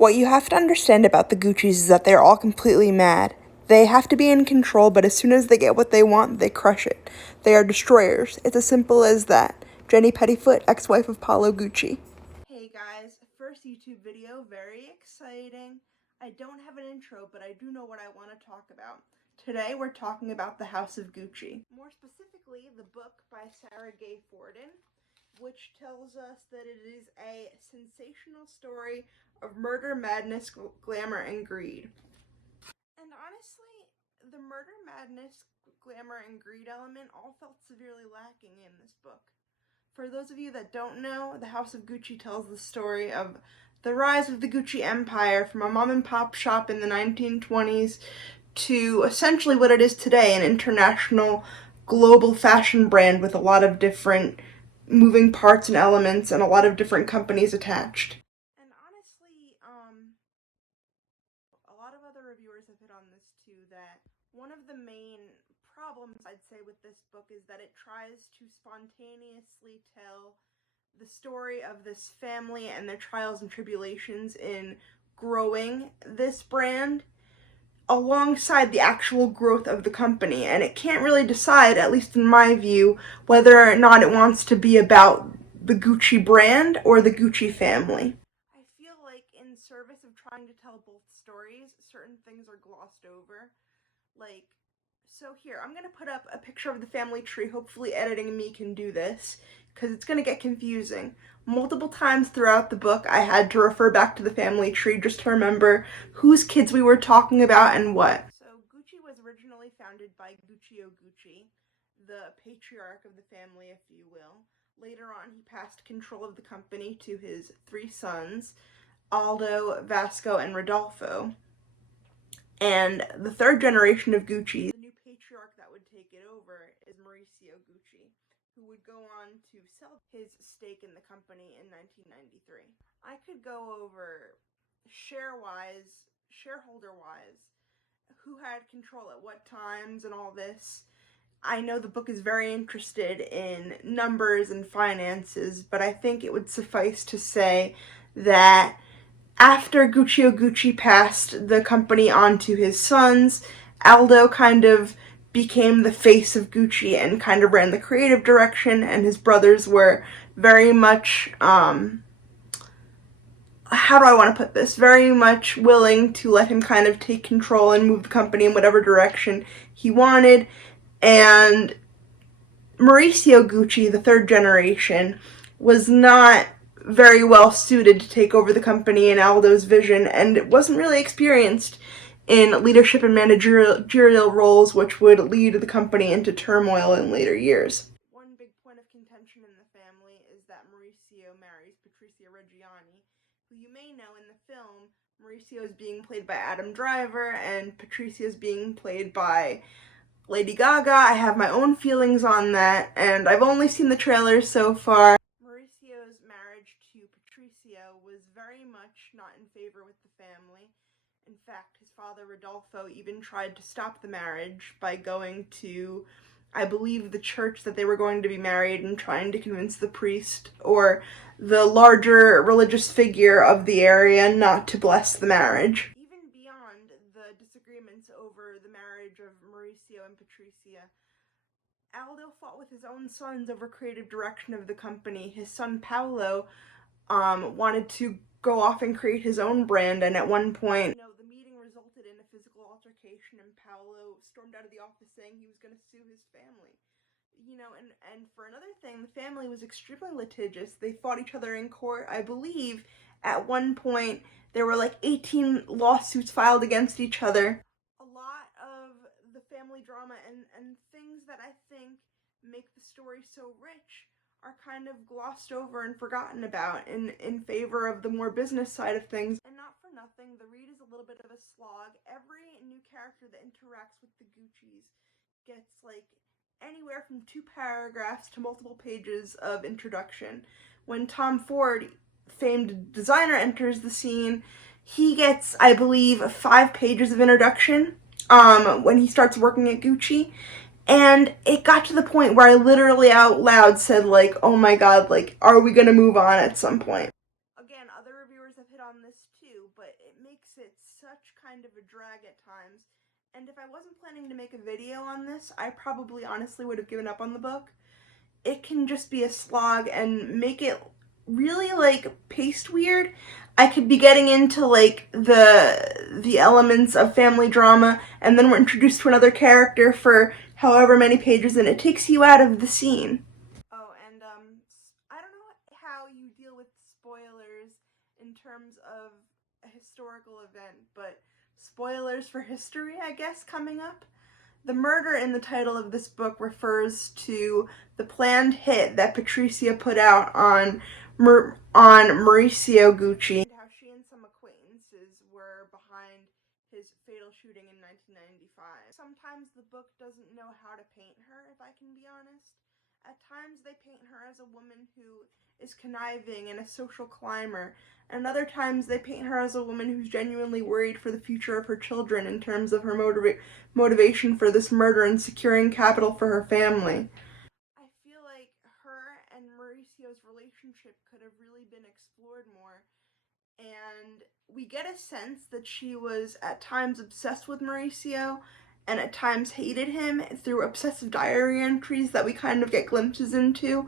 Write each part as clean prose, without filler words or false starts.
What you have to understand about the Guccis is that they're all completely mad. They have to be in control, but as soon as they get what they want, they crush it. They are destroyers. It's as simple as that. Jenny Pettyfoot, ex-wife of Paolo Gucci. Hey guys, first YouTube video, very exciting. I don't have an intro, but I do know what I want to talk about. Today we're talking about the House of Gucci. More specifically, the book by Sarah Gay Forden, which tells us that it is a sensational story of murder, madness, glamour, and greed. And honestly, the murder, madness, glamour, and greed element all felt severely lacking in this book. For those of you that don't know, the House of Gucci tells the story of the rise of the Gucci empire from a mom and pop shop in the 1920s to essentially what it is today, an international global fashion brand with a lot of different moving parts and elements and a lot of different companies attached. And honestly, a lot of other reviewers have hit on this too, that one of the main problems I'd say with this book is that it tries to spontaneously tell the story of this family and their trials and tribulations in growing this brand alongside the actual growth of the company, and it can't really decide, at least in my view, whether or not it wants to be about the Gucci brand or the Gucci family. I feel like in service of trying to tell both stories, certain things are glossed over. Like, so here, I'm gonna put up a picture of the family tree. Hopefully editing me can do this, because it's gonna get confusing. Multiple times throughout the book, I had to refer back to the family tree just to remember whose kids we were talking about and what. So Gucci was originally founded by Guccio Gucci, the patriarch of the family, if you will. Later on, he passed control of the company to his three sons, Aldo, Vasco, and Rodolfo. And the third generation of Gucci, the new patriarch that would take it over, is Mauricio Gucci, who would go on to sell his stake in the company in 1993. I could go over shareholder-wise, who had control at what times and all this. I know the book is very interested in numbers and finances, but I think it would suffice to say that after Guccio Gucci passed the company on to his sons, Aldo kind of became the face of Gucci and kind of ran the creative direction, and his brothers were very much, how do I want to put this, very much willing to let him kind of take control and move the company in whatever direction he wanted. And Mauricio Gucci, the third generation, was not very well suited to take over the company in Aldo's vision, and it wasn't really experienced in leadership and managerial roles, which would lead the company into turmoil in later years. One big point of contention in the family is that Mauricio marries Patrizia Reggiani, who you may know in the film. Mauricio is being played by Adam Driver, and Patrizia is being played by Lady Gaga. I have my own feelings on that, and I've only seen the trailers so far. Mauricio's marriage to Patrizia was very much not in favor with the family. In fact, his father Rodolfo even tried to stop the marriage by going to, I believe, the church that they were going to be married and trying to convince the priest or the larger religious figure of the area not to bless the marriage. Even beyond the disagreements over the marriage of Mauricio and Patrizia, Aldo fought with his own sons over creative direction of the company. His son Paolo wanted to go off and create his own brand, and at one point, the meeting resulted in a physical altercation, and Paolo stormed out of the office saying he was going to sue his family. And for another thing, the family was extremely litigious. They fought each other in court. I believe at one point there were like 18 lawsuits filed against each other. A lot of the family drama and things that I think make the story so rich are kind of glossed over and forgotten about in favor of the more business side of things. And not for nothing, the read is a little bit of a slog. Every new character that interacts with the Guccis gets like anywhere from 2 paragraphs to multiple pages of introduction. When Tom Ford, famed designer, enters the scene, he gets, I believe, 5 pages of introduction when he starts working at Gucci. And it got to the point where I literally out loud said, like, oh my god, like, are we gonna move on at some point? Again, other reviewers have hit on this too. do, but it makes it such kind of a drag at times. And if I wasn't planning to make a video on this, I probably honestly would have given up on the book. It can just be a slog and make it really like paced weird. I could be getting into like the elements of family drama, and then we're introduced to another character for however many pages, and it takes you out of the scene. Oh, and I don't know how you deal with spoilers in terms of a historical event, but spoilers for history, I guess, coming up. The murder in the title of this book refers to the planned hit that Patricia put out on Mauricio Gucci. How she and some acquaintances were behind his fatal shooting in 1995. Sometimes the book doesn't know how to paint her, if I can be honest. At times they paint her as a woman who is conniving and a social climber, and other times they paint her as a woman who's genuinely worried for the future of her children in terms of her motivation for this murder and securing capital for her family. I feel like her and Mauricio's relationship could have really been explored more, and we get a sense that she was at times obsessed with Mauricio and at times hated him through obsessive diary entries that we kind of get glimpses into.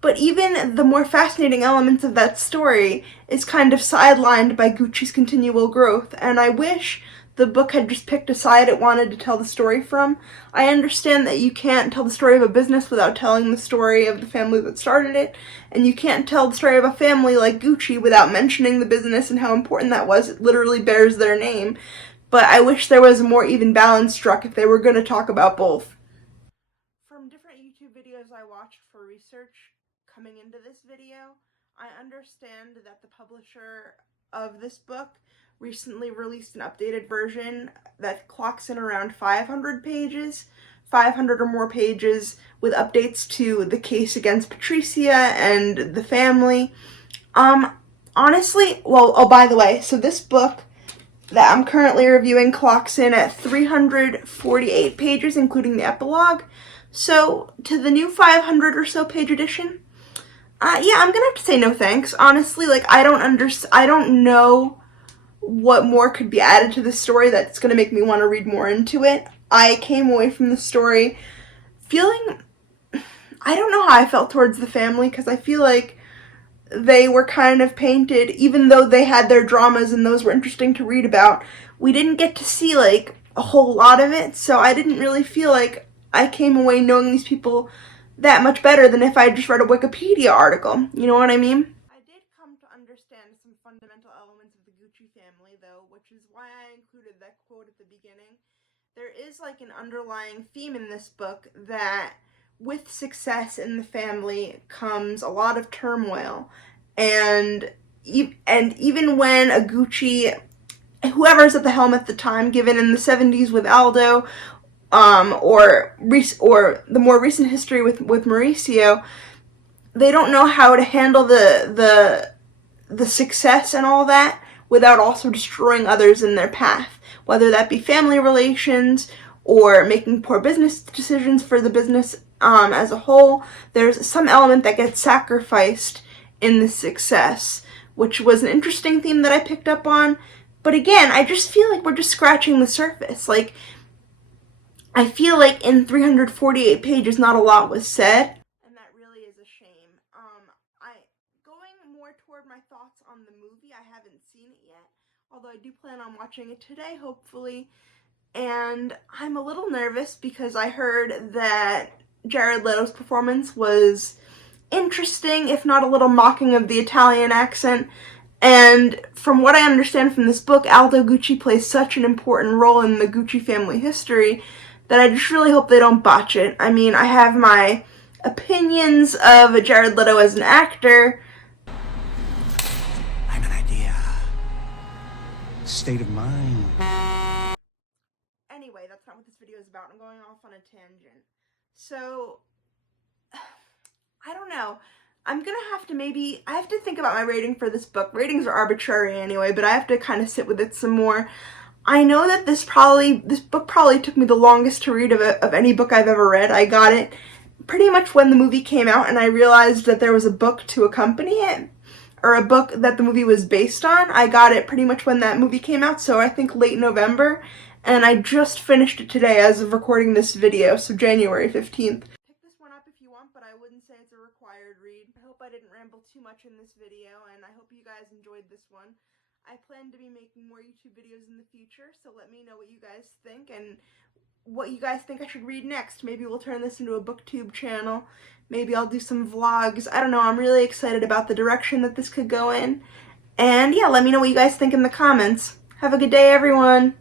But even the more fascinating elements of that story is kind of sidelined by Gucci's continual growth, and I wish the book had just picked a side it wanted to tell the story from. I understand that you can't tell the story of a business without telling the story of the family that started it, and you can't tell the story of a family like Gucci without mentioning the business and how important that was. It literally bears their name. But I wish there was a more even balance struck if they were going to talk about both. From different YouTube videos I watched for research coming into this video, I understand that the publisher of this book recently released an updated version that clocks in around 500 pages, 500 or more pages, with updates to the case against Patricia and the family. Honestly, well, oh, by the way, so this book that I'm currently reviewing clocks in at 348 pages, including the epilogue. So, to the new 500 or so page edition, yeah, I'm gonna have to say no thanks. Honestly, like, I don't know what more could be added to this story that's gonna make me want to read more into it. I came away from the story feeling, I don't know how I felt towards the family, because I feel like they were kind of painted, even though they had their dramas and those were interesting to read about, we didn't get to see, like, a whole lot of it, so I didn't really feel like I came away knowing these people that much better than if I just read a Wikipedia article, you know what I mean? I did come to understand some fundamental elements of the Gucci family, though, which is why I included that quote at the beginning. There is, like, an underlying theme in this book that with success in the family comes a lot of turmoil, and even when a Gucci, whoever's at the helm at the time, given in the 70s with Aldo, or the more recent history with Mauricio, they don't know how to handle the success and all that without also destroying others in their path, whether that be family relations or making poor business decisions for the business as a whole. There's some element that gets sacrificed in the success, which was an interesting theme that I picked up on. But again, I just feel like we're just scratching the surface. Like, I feel like in 348 pages, not a lot was said, and that really is a shame. Going more toward my thoughts on the movie, I haven't seen it yet, although I do plan on watching it today, hopefully. And I'm a little nervous because I heard that Jared Leto's performance was interesting, if not a little mocking of the Italian accent. And from what I understand from this book, Aldo Gucci plays such an important role in the Gucci family history that I just really hope they don't botch it. I mean, I have my opinions of Jared Leto as an actor. I have an idea. State of mind. Anyway, that's not what this video is about. I'm going off on a tangent. So, I don't know. I'm gonna have to I have to think about my rating for this book. Ratings are arbitrary anyway, but I have to kind of sit with it some more. I know that this book probably took me the longest to read of any book I've ever read. I got it pretty much when the movie came out, and I realized that there was a book to accompany it. or a book that the movie was based on. I got it pretty much when that movie came out, so I think late November, and I just finished it today as of recording this video, so January 15th. Pick this one up if you want, but I wouldn't say it's a required read. I hope I didn't ramble too much in this video, and I hope you guys enjoyed this one. I plan to be making more YouTube videos in the future, so let me know what you guys think and what you guys think I should read next. Maybe we'll turn this into a booktube channel. Maybe I'll do some vlogs. I don't know, I'm really excited about the direction that this could go in. And yeah, let me know what you guys think in the comments. Have a good day, everyone!